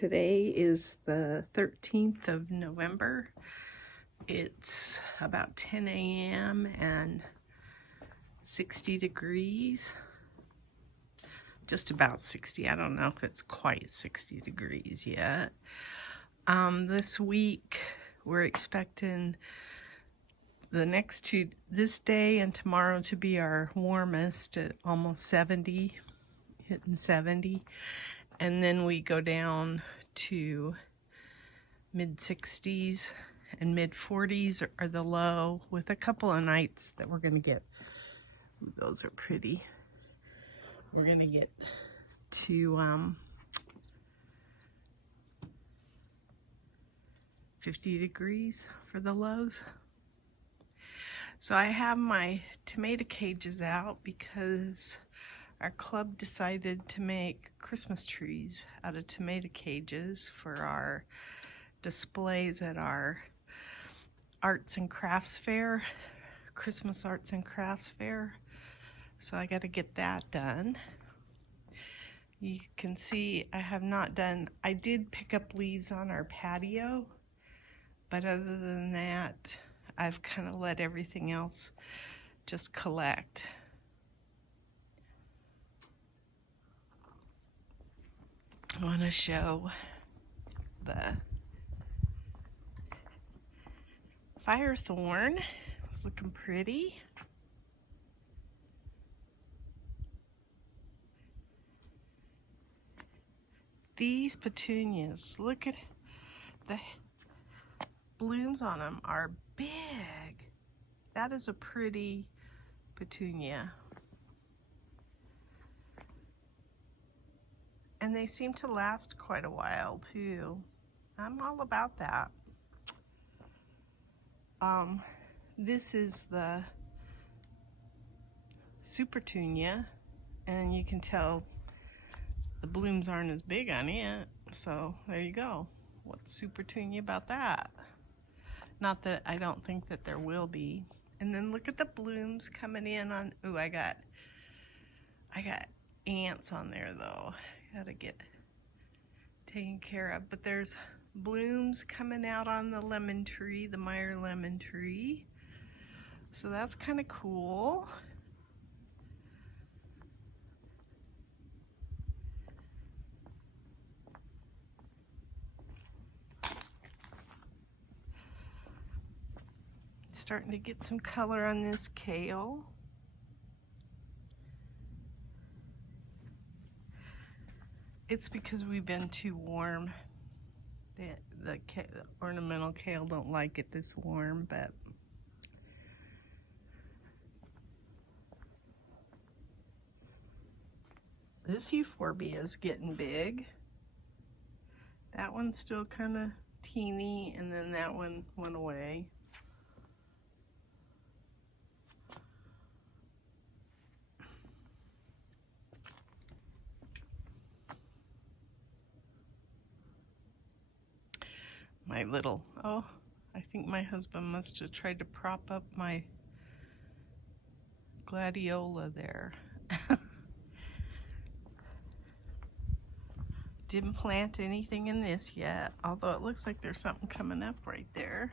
Today is the 13th of November. It's about 10 a.m. and 60 degrees. Just about 60. I don't know if it's quite 60 degrees yet. This week we're expecting this day and tomorrow to be our warmest at almost 70, hitting 70. And then we go down to mid-60s and mid-40s are the low, with a couple of nights that we're going to get. Ooh, those are pretty. We're going to get to 50 degrees for the lows. So I have my tomato cages out because our club decided to make Christmas trees out of tomato cages for our displays at our arts and crafts fair, Christmas arts and crafts fair. So I got to get that done. You can see I did pick up leaves on our patio, but other than that, I've kind of let everything else just collect. I want to show the firethorn. It's looking pretty. These petunias, look at the blooms on them, are big. That is a pretty petunia. And they seem to last quite a while too. I'm all about that. This is the supertunia, and you can tell the blooms aren't as big on it. So there you go. What's supertunia about that? Not that I don't think that there will be. And then look at the blooms coming in on. Ooh, I got ants on there though. Gotta get taken care of. But there's blooms coming out on the lemon tree, the Meyer lemon tree. So that's kind of cool. Starting to get some color on this kale. It's because we've been too warm. The ornamental kale don't like it this warm, but this euphorbia is getting big. That one's still kind of teeny, and then that one went away. My little, I think my husband must have tried to prop up my gladiola there. Didn't plant anything in this yet, although it looks like there's something coming up right there.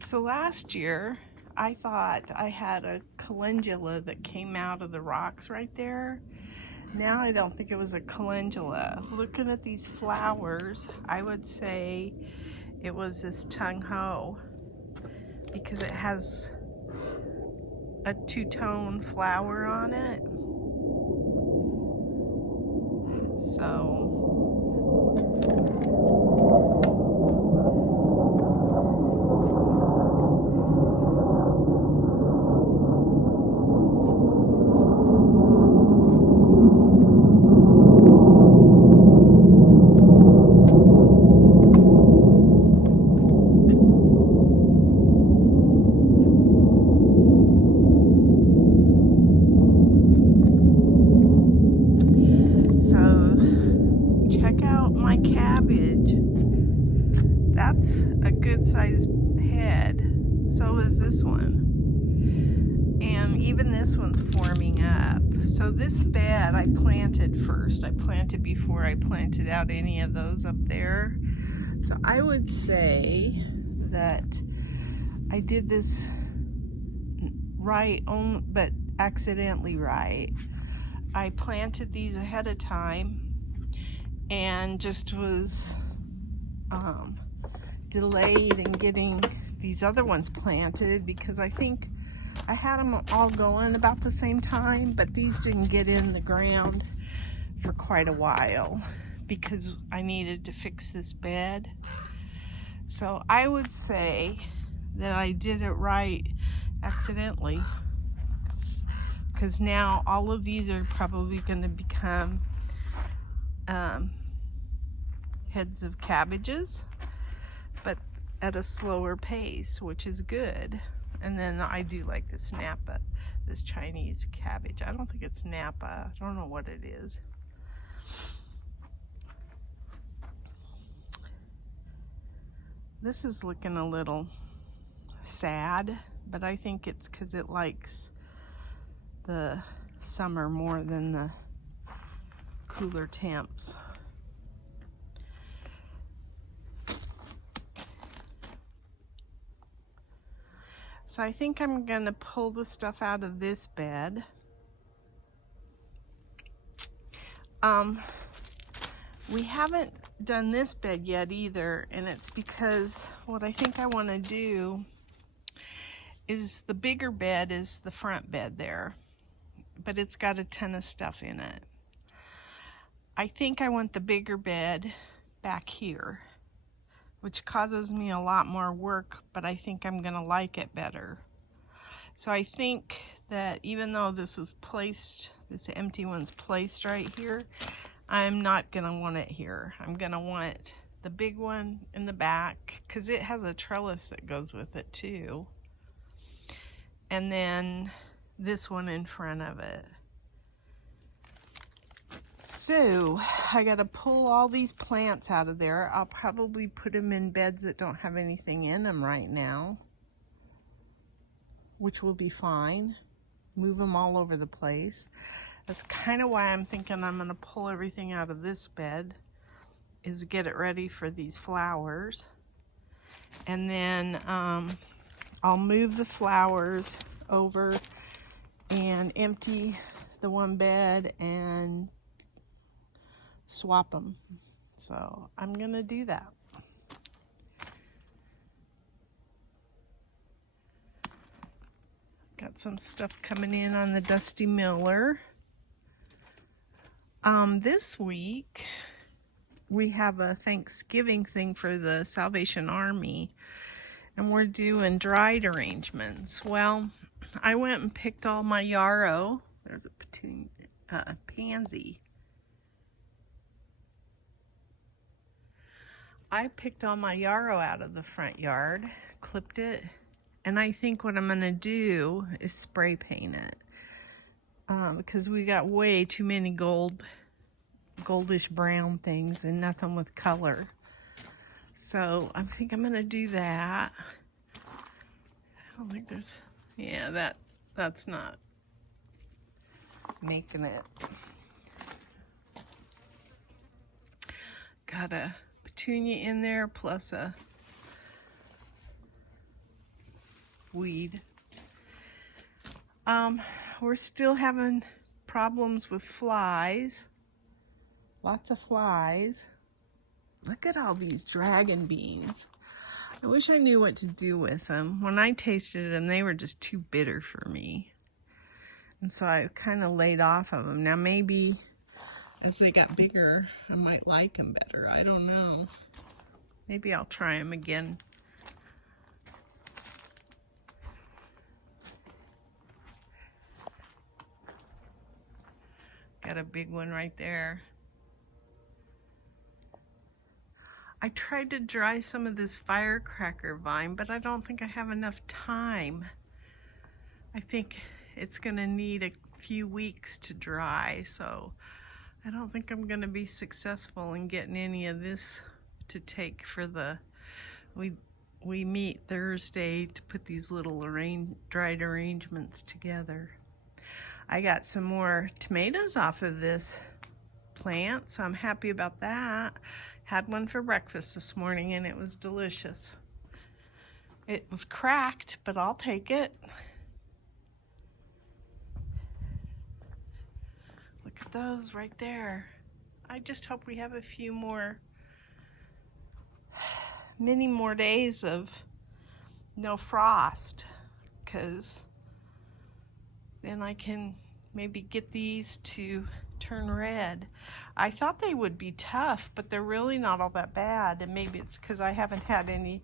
So last year, I thought I had a calendula that came out of the rocks right there. Now I don't think it was a calendula. Looking at these flowers, I would say it was this tung ho, because it has a two-tone flower on it. So check out my cabbage. That's a good sized head. So is this one. And even this one's forming up. So this bed I planted first. I planted before I planted out any of those up there. So I would say that I did this right, but accidentally right. I planted these ahead of time and just was delayed in getting these other ones planted because I think I had them all going about the same time, but these didn't get in the ground for quite a while because I needed to fix this bed. So I would say that I did it right accidentally, because now all of these are probably going to become heads of cabbages, but at a slower pace, which is good. And then I do like this Napa, this Chinese cabbage. I don't think it's Napa. I don't know what it is. This is looking a little sad, but I think it's because it likes the summer more than the cooler temps. So I think I'm gonna pull the stuff out of this bed. We haven't done this bed yet either, and it's because what I think I want to do is the bigger bed is the front bed there, but it's got a ton of stuff in it. I think I want the bigger bed back here, which causes me a lot more work, but I think I'm gonna like it better. So I think that even though this is placed, this empty one's placed right here, I'm not gonna want it here. I'm gonna want the big one in the back because it has a trellis that goes with it too. And then this one in front of it. So I gotta pull all these plants out of there. I'll probably put them in beds that don't have anything in them right now, which will be fine. Move them all over the place. That's kind of why I'm thinking I'm gonna pull everything out of this bed, is get it ready for these flowers. And then I'll move the flowers over and empty the one bed and swap them. So I'm gonna do that. Got some stuff coming in on the Dusty Miller. This week we have a Thanksgiving thing for the Salvation Army, and we're doing dried arrangements. Well, I went and picked all my yarrow. There's a pansy. I picked all my yarrow out of the front yard, clipped it, and I think what I'm gonna do is spray paint it. Because we got way too many goldish brown things and nothing with color. So I think I'm gonna do that. I don't think there's, yeah, that's not making it. Got a petunia in there plus a weed. We're still having problems with flies. Lots of flies. Look at all these dragon beans. I wish I knew what to do with them. When I tasted them, they were just too bitter for me. And so I kind of laid off of them. Now maybe as they got bigger, I might like them better. I don't know. Maybe I'll try them again. Got a big one right there. I tried to dry some of this firecracker vine, but I don't think I have enough time. I think it's gonna need a few weeks to dry, so I don't think I'm gonna be successful in getting any of this to take for the, we we meet Thursday to put these little dried arrangements together. I got some more tomatoes off of this plant, so I'm happy about that. Had one for breakfast this morning and it was delicious. It was cracked, but I'll take it. Look at those right there. I just hope we have a few more, many more days of no frost, because then I can maybe get these to turn red. I thought they would be tough, but they're really not all that bad, and maybe it's because I haven't had any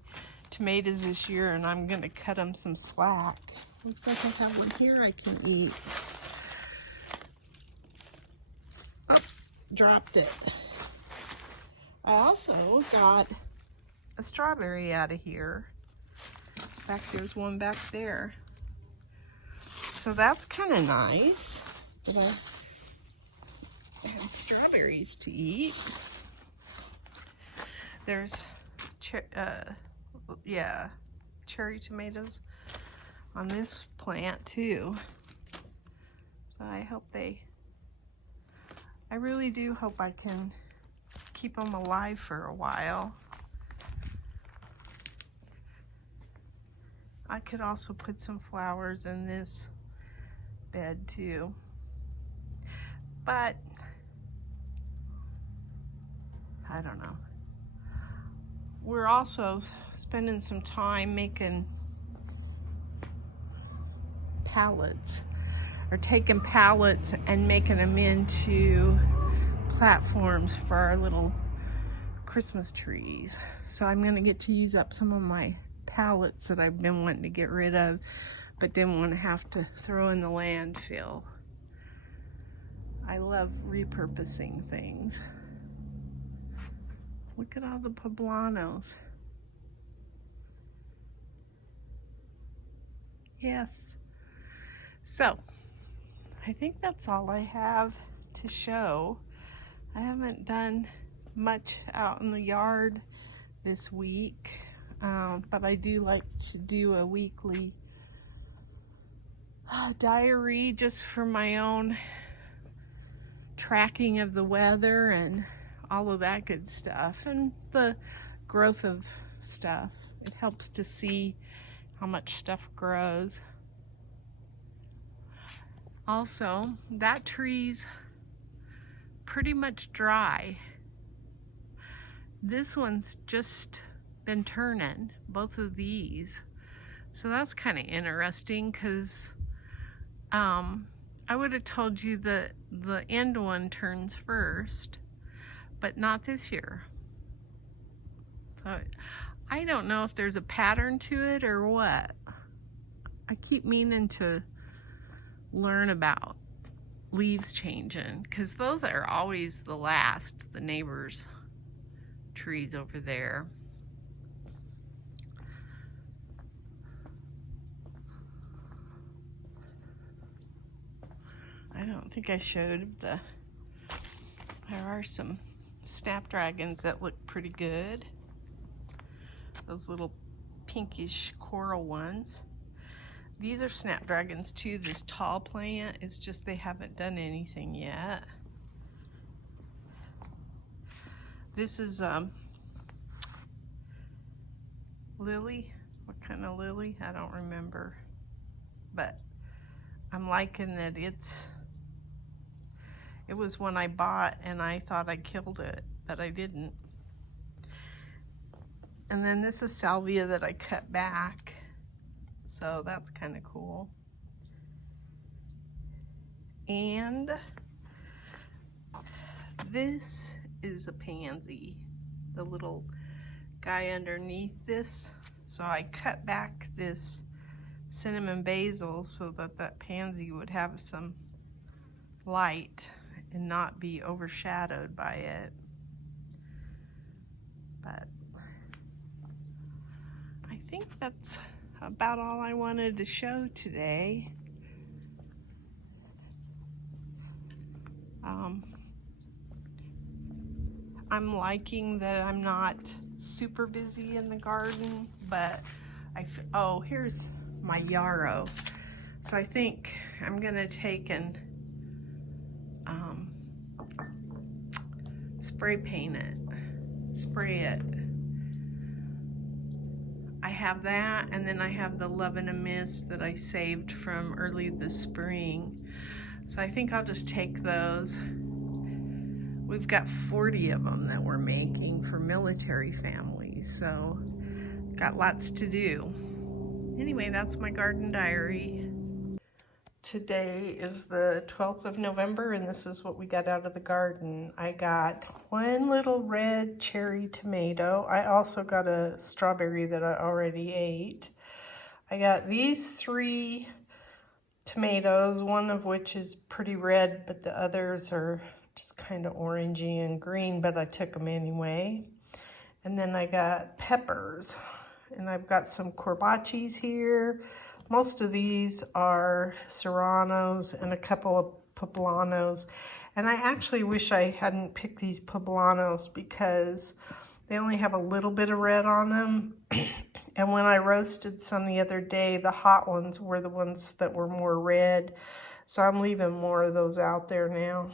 tomatoes this year and I'm gonna cut them some slack. Looks like I have one here I can eat. Oh, dropped it. I also got a strawberry out of here. In fact, there's one back there. So that's kind of nice that I have strawberries to eat. There's cherry tomatoes on this plant too. So I really do hope I can keep them alive for a while. I could also put some flowers in this bed too, but I don't know. We're also spending some time making pallets, or taking pallets and making them into platforms for our little Christmas trees. So I'm gonna get to use up some of my pallets that I've been wanting to get rid of, but didn't want to have to throw in the landfill. I love repurposing things. Look at all the poblanos. Yes. So, I think that's all I have to show. I haven't done much out in the yard this week, but I do like to do a weekly diary just for my own tracking of the weather and all of that good stuff, and the growth of stuff. It helps to see how much stuff grows. Also, that tree's pretty much dry. This one's just been turning, both of these. So that's kind of interesting, because I would have told you that the end one turns first, but not this year. So I don't know if there's a pattern to it or what. I keep meaning to learn about leaves changing, because those are always the last, the neighbors' trees over there. I don't think I showed there are some snapdragons that look pretty good. Those little pinkish coral ones. These are snapdragons too. This tall plant, it's just they haven't done anything yet. This is lily. What kind of lily? I don't remember. But I'm liking that it was one I bought and I thought I killed it, but I didn't. And then this is salvia that I cut back, so that's kind of cool. And this is a pansy, the little guy underneath this. So I cut back this cinnamon basil so that that pansy would have some light and not be overshadowed by it. But I think that's about all I wanted to show today. I'm liking that I'm not super busy in the garden, but oh, here's my yarrow. So I think I'm gonna take and spray paint it, spray it. I have that, and then I have the Love in a Mist that I saved from early this spring. So I think I'll just take those. We've got 40 of them that we're making for military families, so got lots to do. Anyway, that's my garden diary. Today is the 12th of November, and this is what we got out of the garden. I got one little red cherry tomato. I also got a strawberry that I already ate. I got these 3 tomatoes, one of which is pretty red, but the others are just kind of orangey and green, but I took them anyway. And then I got peppers, and I've got some corbachis here. Most of these are serranos and a couple of poblanos. And I actually wish I hadn't picked these poblanos because they only have a little bit of red on them. And when I roasted some the other day, the hot ones were the ones that were more red. So I'm leaving more of those out there now.